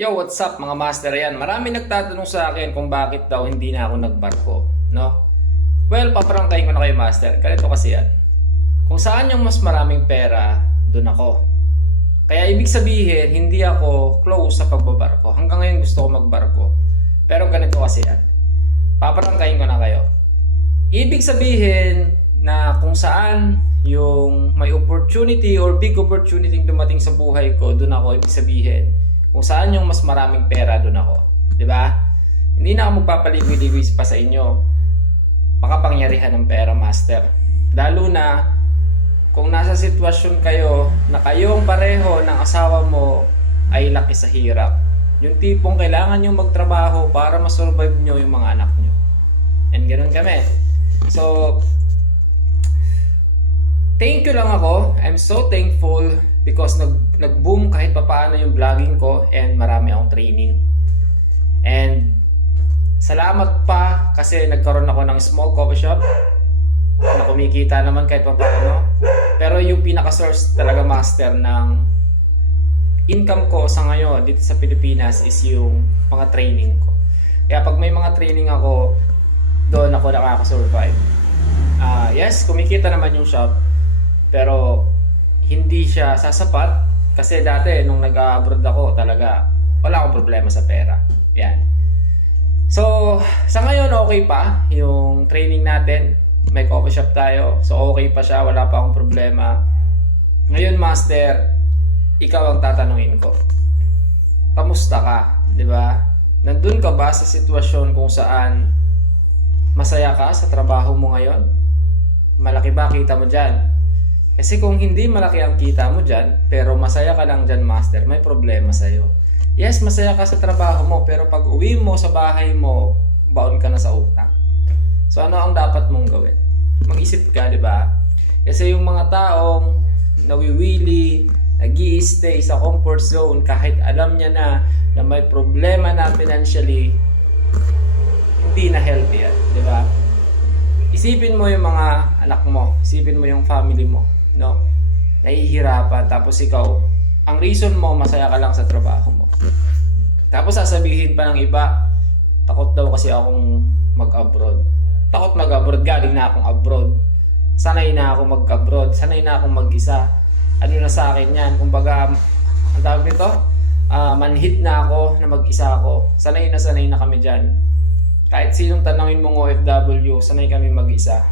Yo, what's up mga master yan? Marami nagtatanong sa akin kung bakit daw hindi na ako nagbarko, no? Well, paprangkahin ko na kayo master. Ganito kasi yan. Kung saan yung mas maraming pera, dun ako. Kaya ibig sabihin, hindi ako close sa pagbabarko. Hanggang ngayon gusto ko magbarko. Pero ganito kasi yan. Paprangkahin ko na kayo. Ibig sabihin na kung saan yung may opportunity or big opportunity dumating sa buhay ko, dun ako. Ibig sabihin, kung saan yung mas maraming pera, doon ako. 'Di ba? Hindi na ako magpapaligoy-ligoy pa sa inyo. Makapangyarihan ng pera, master. Lalo na kung nasa sitwasyon kayo na kayong pareho ng asawa mo ay laki sa hirap. Yung tipong kailangan nyo magtrabaho para masurvive nyo yung mga anak nyo. And ganoon kami. So, thank you lang ako. I'm so thankful because nag-boom kahit papaano yung vlogging ko and marami akong training. And salamat pa kasi nagkaroon ako ng small coffee shop na kumikita naman kahit papaano. Pero yung pinaka-source talaga master ng income ko sa ngayon dito sa Pilipinas is yung mga training ko. Kaya pag may mga training ako, doon ako nakaka-survive. Yes, kumikita naman yung shop. Pero hindi siya sasapat kasi dati nung nag-abroad ako talaga wala akong problema sa pera. Yan. So, sa ngayon okay pa yung training natin. May coffee shop tayo. So, okay pa siya. Wala pa akong problema. Ngayon, master, ikaw ang tatanungin ko. Kamusta ka? 'Di ba? Nandun ka ba sa sitwasyon kung saan masaya ka sa trabaho mo ngayon? Malaki ba kita mo dyan? Kasi kung hindi malaki ang kita mo dyan, pero masaya ka lang dyan, master, may problema sa'yo. Yes, masaya ka sa trabaho mo, pero pag uwi mo sa bahay mo, baon ka na sa utang. So ano ang dapat mong gawin? Mag-isip ka, di ba? Kasi yung mga taong nawiwili, nag-i-stay sa comfort zone kahit alam niya na may problema na financially, hindi na healthy yan, di ba? Isipin mo yung mga anak mo, isipin mo yung family mo, no? Nahihirapan, tapos ikaw, ang reason mo, masaya ka lang sa trabaho mo. Tapos sasabihin pa ng iba, takot daw kasi akong mag-abroad. Takot mag-abroad, galing na akong abroad. Sanay na akong mag-abroad, sanay na akong mag-isa. Ano na sa akin yan? Kumbaga, ang tawag nito, manhid na ako na mag-isa ako. Sanay na kami dyan. Kahit sinong tanongin mong OFW, sanay kami mag-isa.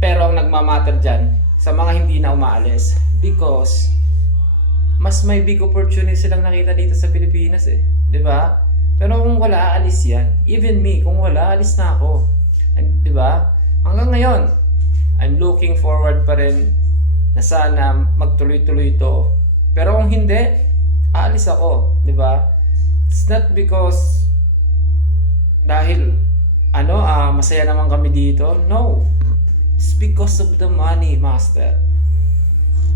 Pero ang nagmamatter dyan, sa mga hindi na umaalis, because mas may big opportunity silang nakita dito sa Pilipinas eh. 'Di ba? Pero kung wala, aalis yan. Even me, kung wala, alis na ako. 'Di ba? Hanggang ngayon, I'm looking forward pa rin na sana magtuloy-tuloy ito. Pero kung hindi, aalis ako. 'Di ba? It's not because dahil masaya naman kami dito. No. It's because of the money, master.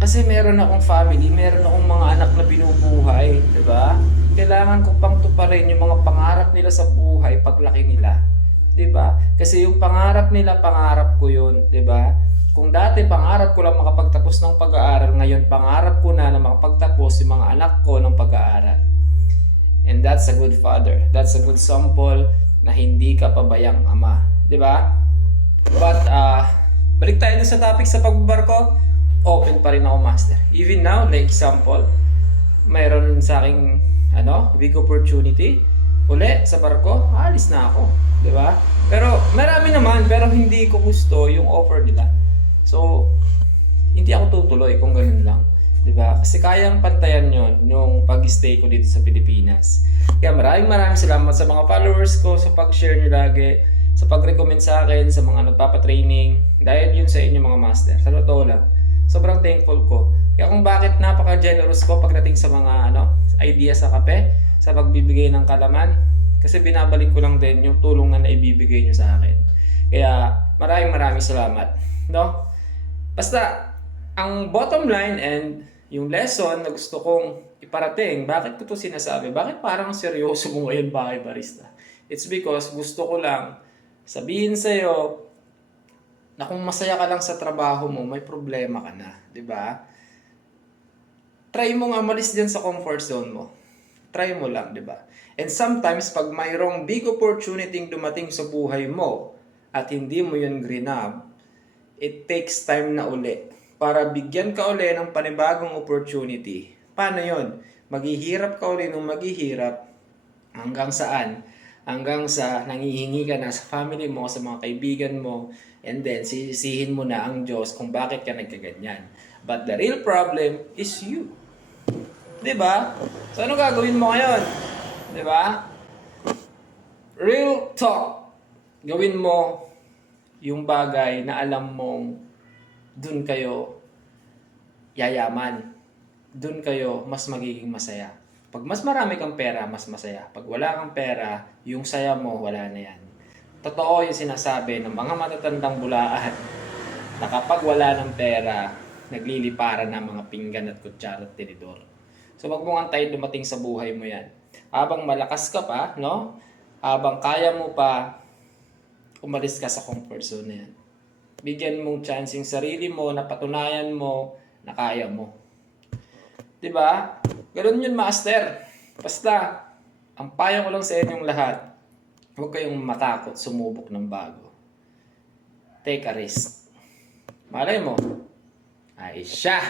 Kasi meron akong family, meron akong mga anak na binubuhay, 'di ba? Kailangan ko pang tuparin yung mga pangarap nila sa buhay paglaki nila, 'di ba? Kasi yung pangarap nila, pangarap ko 'yun, 'di ba? Kung dati pangarap ko lang makapagtapos ng pag-aaral, ngayon pangarap ko na makapagtapos yung mga anak ko ng pag-aaral. And that's a good father. That's a good sample na hindi ka pabayang ama, 'di ba? But balik tayo dun sa topic sa pagbabarko. Open pa rin ako, master. Even now, like example, mayroon sa aking big opportunity. Uli sa barko, alis na ako, 'di ba? Pero marami naman, pero hindi ko gusto yung offer nila. So, hindi ako tutuloy kung ganun lang, 'di ba? Kasi kayang pantayan 'yon yung pag-stay ko dito sa Pilipinas. Kaya maraming salamat sa mga followers ko sa pag-share niyo lagi, sa pag-recommend sa akin, sa mga nagpapa-training. Dahil yun sa inyo mga master. Sa totoo lang, sobrang thankful ko. Kaya kung bakit napaka-generous ko pagdating sa mga idea sa kape, sa pagbibigay ng kalaman, kasi binabalik ko lang din yung tulong na naibibigay nyo sa akin. Kaya maraming salamat. No? Basta, ang bottom line and yung lesson na gusto kong iparating, bakit ko to sinasabi? Bakit parang seryoso mo ngayon, Bakay Barista? It's because gusto ko lang sabihin sa'yo na kung masaya ka lang sa trabaho mo, may problema ka na, 'di ba? Try mo nga umalis diyan sa comfort zone mo. try mo lang, di ba? And sometimes, pag mayroong big opportunity dumating sa buhay mo at hindi mo yun grab, it takes time na uli para bigyan ka uli ng panibagong opportunity. Paano yun? Maghihirap ka uli nung maghihirap hanggang saan? Hanggang sa nangihingi ka na sa family mo, sa mga kaibigan mo, and then sisisihin mo na ang Diyos kung bakit ka nagkaganyan. But the real problem is you. Diba? So ano gagawin mo ngayon? Diba? Real talk. Gawin mo yung bagay na alam mong dun kayo yayaman. Dun kayo mas magiging masaya. Pag mas marami kang pera, mas masaya. Pag wala kang pera, yung saya mo, wala na yan. Totoo yung sinasabi ng mga matatandang bulaan na kapag wala ng pera, nagliliparan ng mga pinggan at kutsara at tinidor. So wag mong antayin dumating sa buhay mo yan. Habang malakas ka pa, no? Habang kaya mo pa, umalis ka sa comfort zone na yan. Bigyan mong chance yung sarili mo na patunayan mo na kaya mo. Diba? Ganun yun, master. Basta, ang payo ko lang sa inyong lahat, huwag kayong matakot sumubok ng bago. Take a risk. Malay mo, ay siya!